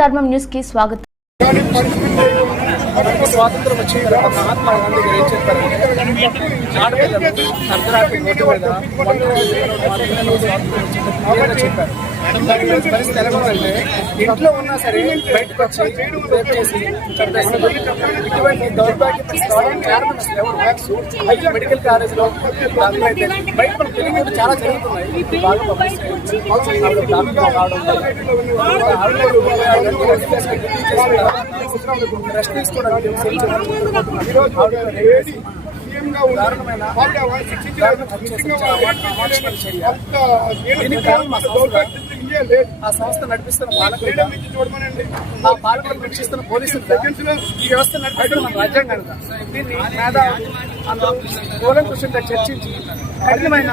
ధర్మం న్యూస్ కి స్వాగతం. స్వాతంత్రం వచ్చి మహాత్మా గాంధీ గారు ఏం చెప్పారంటే ఆడపిల్లలు అర్ధరాత్రి రోడ్డు మీద చెప్పారు. పరిస్థితి ఎలా అంటే ఇంట్లో ఉన్నా సరే బయటకు వచ్చి రేప్ చేసి చంపేస్తారు. ఇటువంటి దౌర్భాగ్య కారణం మెడికల్ కాలేజీలో అయితే బయట మన తెలుగు చాలా జరుగుతున్నాయి. రెస్ట్ తీసుకోవడానికి ఆ సంస్థ నడిపిస్తున్న ఆ పాలకులను రక్షిస్తున్న పోలీసులు ఈ వ్యవస్థ నడిపిస్తున్న మన రాజ్యాంగాన్ని దీన్ని మేధావులు కూలంకుషంగా చర్చించి కఠినమైన